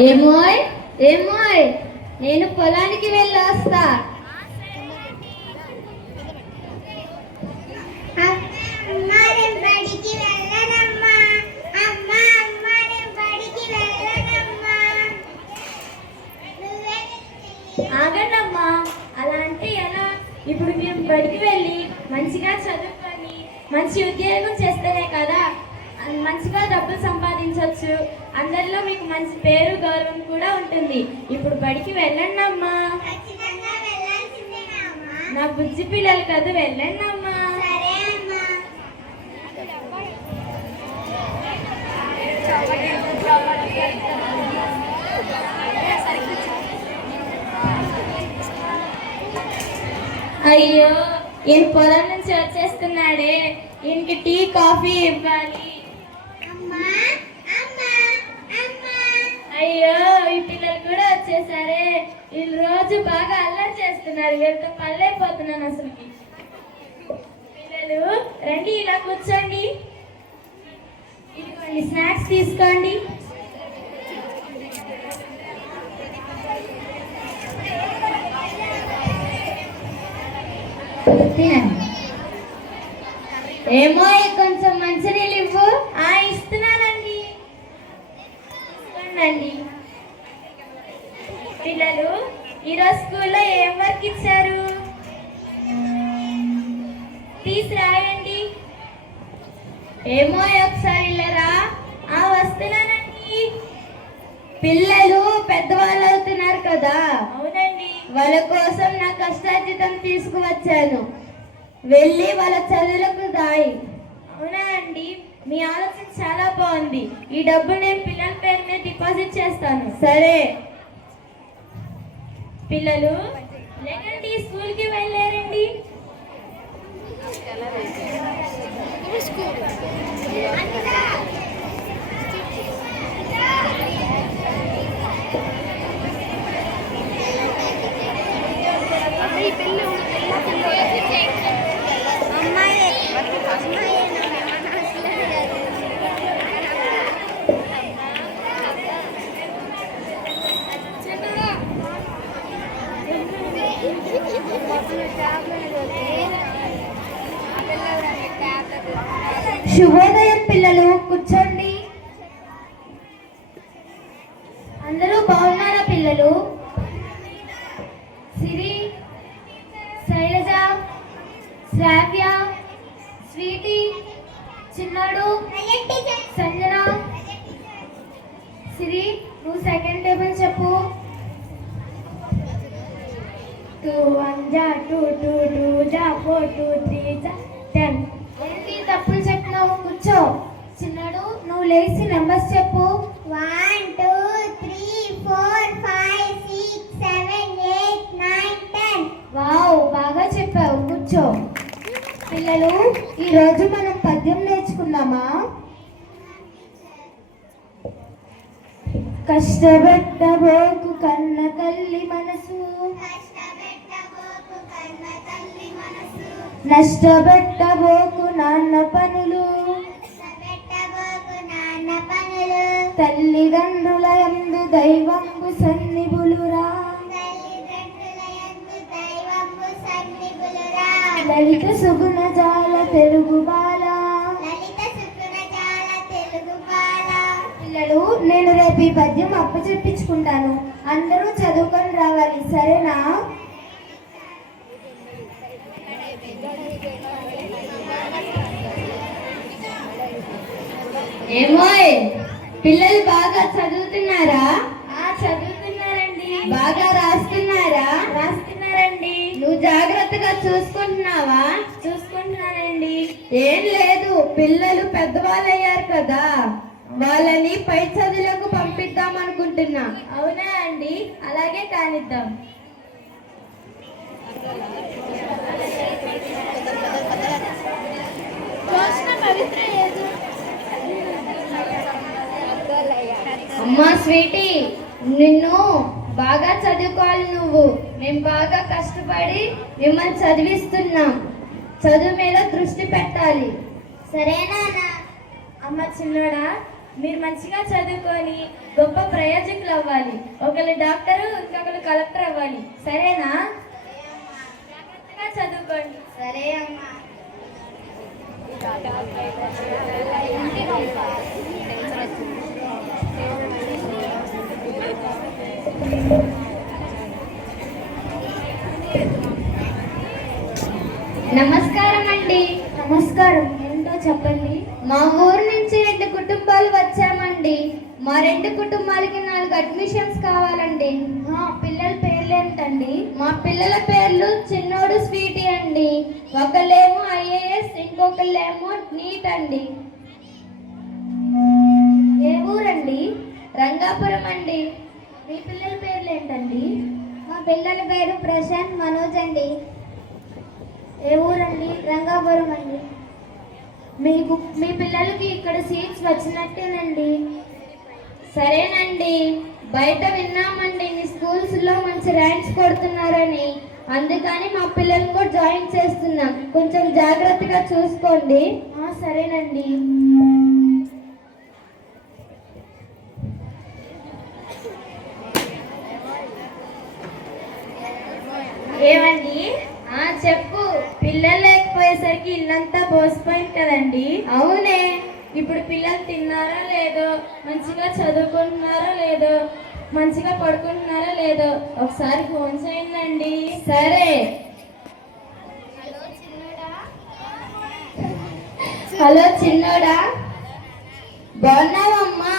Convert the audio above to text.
ఏమోయ్ ఏమోయ్, నేను పొలానికి వెళ్ళి వస్తా. ఆగండమ్మా, అలా అంటే ఎలా? ఇప్పుడు మేము బడికి వెళ్ళి మంచిగా చదువుకొని మంచి ఉద్యోగం చేస్తేనే కదా మంచిగా డబ్బులు సంపాదించవచ్చు. అందరిలో మీకు మంచి పేరు గౌరవం కూడా ఉంటుంది. ఇప్పుడు బడికి వెళ్ళండి అమ్మా. నా బుజ్జి పిల్లలు కదా, వెళ్ళండి అమ్మా. అయ్యో, ఈయన పొలం నుంచి వచ్చేస్తున్నాడే, ఈయనకి టీ కాఫీ ఇవ్వాలి. అయ్యో, ఈ పిల్లలు కూడా వచ్చేసారే. వీళ్ళు రోజు బాగా అల్లరి చేస్తున్నారు. వీళ్ళతో పల్లైపోతున్నాను అసలుకి. పిల్లలు రండి, ఇలా కూర్చోండి. ఇదిగోండి స్నాక్స్ తీసుకోండి. ఏమో కొంచెం మంచినీళ్ళు ఇవ్వు. ఇస్తున్నానండి. పిల్లలు ఈరోజు స్కూల్లో ఏం వర్క్ ఇచ్చారు? తీసి రాయండి. ఏమో ఒకసారి ఇల్లరా. వస్తున్నానండి. పిల్లలు పెద్దవాళ్ళు అవుతున్నారు కదా. అవునండి. వాళ్ళ కోసం నా కష్టార్జితం తీసుకువచ్చాను. వెళ్ళి వాళ్ళ చదువులకు దాయి. అవునా అండి, మీ ఆలోచన చాలా బాగుంది. ఈ డబ్బు నేను పిల్లల పేరు మీద డిపాజిట్ చేస్తాను. సరే పిల్లలు లేకండి, స్కూల్కి వెళ్ళారండి. శుభోదయం పిల్లలు, కూర్చోండి. అందరూ బాగున్నారా పిల్లలు? సిరి, శైలజ, శ్రావ్య, స్వీటీ, చిన్నాడు, సంజన. సిరి, నువ్వు సెకండ్ టేబుల్ చెప్పు. 2 1 जा 2 2 2 जा 4 2 3 जा 10. ఏంటి తప్పులు చెప్పినావు? కూర్చో. చిన్నాడు, నువ్వు లేచి నెంబర్స్ చెప్పు. 1 2 3 4 5 6 7 8 9 10. వావ్, బాగా చెప్పావు. కూర్చో. పిల్లలు, ఈరోజు మనం పద్యం నేర్చుకుందామా? కష్టపెట్టబోకు కన్న తల్లి మనసు, నష్టపెట్టబోకు నాన్న పనులు, తల్లిదండ్రుల యందు దైవంబు సన్నిధులురా, లలిత సుగుణ జాల తెలుగు బాల. పిల్లలు, నేను రేపు ఈ పద్యం అప్పచెప్పించుకుంటాను. అందరూ చదువుకొని రావాలి, సరేనా? ఏమోయ్, పిల్లలు బాగా చదువుతున్నారా? చదువుతున్నారండి. బాగా రాస్తున్నారా? రాస్తున్నారండి. నువ్వు జాగ్రత్తగా చూసుకుంటున్నావా? చూసుకుంటున్నానండి. ఏం లేదు, పిల్లలు పెద్దవాళ్ళు అయ్యారు కదా, వాళ్ళని పై చదువులకు పంపిద్దాం అనుకుంటున్నా. అవునా అండి, అలాగే కానిద్దాం. అమ్మా స్వీటీ, నిన్ను బాగా చదువుకోవాలి నువ్వు. మేము బాగా కష్టపడి మిమ్మల్ని చదివిస్తున్నాం. చదువు మీద దృష్టి పెట్టాలి, సరేనా? అమ్మ చిన్నోడా, మీరు మంచిగా చదువుకొని గొప్ప ప్రయోజకులు అవ్వాలి. ఒకళ్ళు డాక్టరు, ఇంకొకరు కలెక్టర్ అవ్వాలి. సరేనా? జాగ్రత్తగా చదువుకోండి. సరే అమ్మా. నమస్కారం అండి. నమస్కారం. ఏంటో చెప్పండి. మా ఊరు నుంచి 2 కుటుంబాలు వచ్చామండి. మా 2 కుటుంబాలకి 4 అడ్మిషన్స్ కావాలండి. పిల్లల పేర్లు ఏంటండి? మా పిల్లల పేర్లు చిన్నోడు స్వీటీ అండి, ఒకళ్ళేమో ఐఏఎస్, ఇంకొకళ్ళేమో నీట్ అండి. ఏ ఊరండి? రంగాపురం అండి. మీ పిల్లల పేర్లు ఏంటండి? మా పిల్లల పేరు ప్రశాంత్, మనోజ్ అండి. ఏ ఊరండి? రంగాపురం అండి. మీ పిల్లలకి ఇక్కడ సీట్స్ వచ్చినట్టేనండి. సరేనండి. బయట విన్నామండి మీ స్కూల్స్లో మంచి ర్యాంక్స్ కొడుతున్నారని, అందుకని మా పిల్లల్ని కూడా జాయిన్ చేస్తున్నాం. కొంచెం జాగ్రత్తగా చూసుకోండి. సరేనండి. ఏమండి? చెప్పు. పిల్లలు లేకపోయేసరికి ఇల్లంతా పోసిపోయింది కదండి. అవునే. ఇప్పుడు పిల్లలు తిన్నారో లేదో, మంచిగా చదువుకుంటున్నారో లేదో, మంచిగా పడుకుంటున్నారో లేదో ఒకసారి ఫోన్ చేయండి. సరే. హలో చిన్నోడా. హలో చిన్నోడా, బాగున్నావమ్మా?